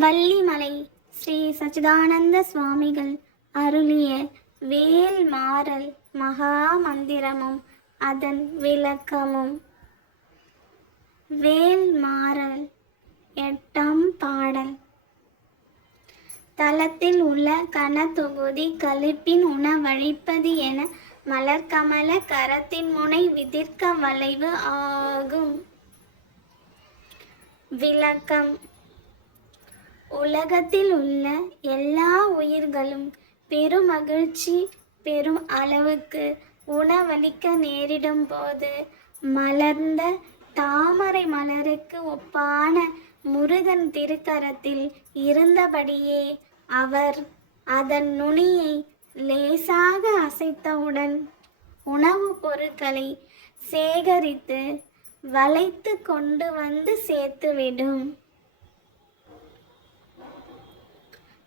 வள்ளிமலை ஸ்ரீ சச்சிதானந்த சுவாமிகள் அருளிய வேல் மாறல் மகா மந்திரமும் அதன் விளக்கமும். வேல் மாறல் எட்டாம் பாடல். தலத்தில் உள்ள கனத்தொகுதி கழிப்பின் உணவழிப்பது என மலர்கமல கரத்தின் முனை விதிர்க்க வளைவு ஆகும். விளக்கம். உலகத்தில் உள்ள எல்லா உயிர்களும் பெருமகிழ்ச்சி பெரும் அளவுக்கு உணவளிக்க நேரிடும் போது மலர்ந்த தாமரை மலருக்கு ஒப்பான முருகன் திருக்கரத்தில் இருந்தபடியே அவர் அதன் நுனியை லேசாக அசைத்தவுடன் உணவுப் பொருட்களை சேகரித்து வளைத்து கொண்டு வந்து சேர்த்துவிடும்.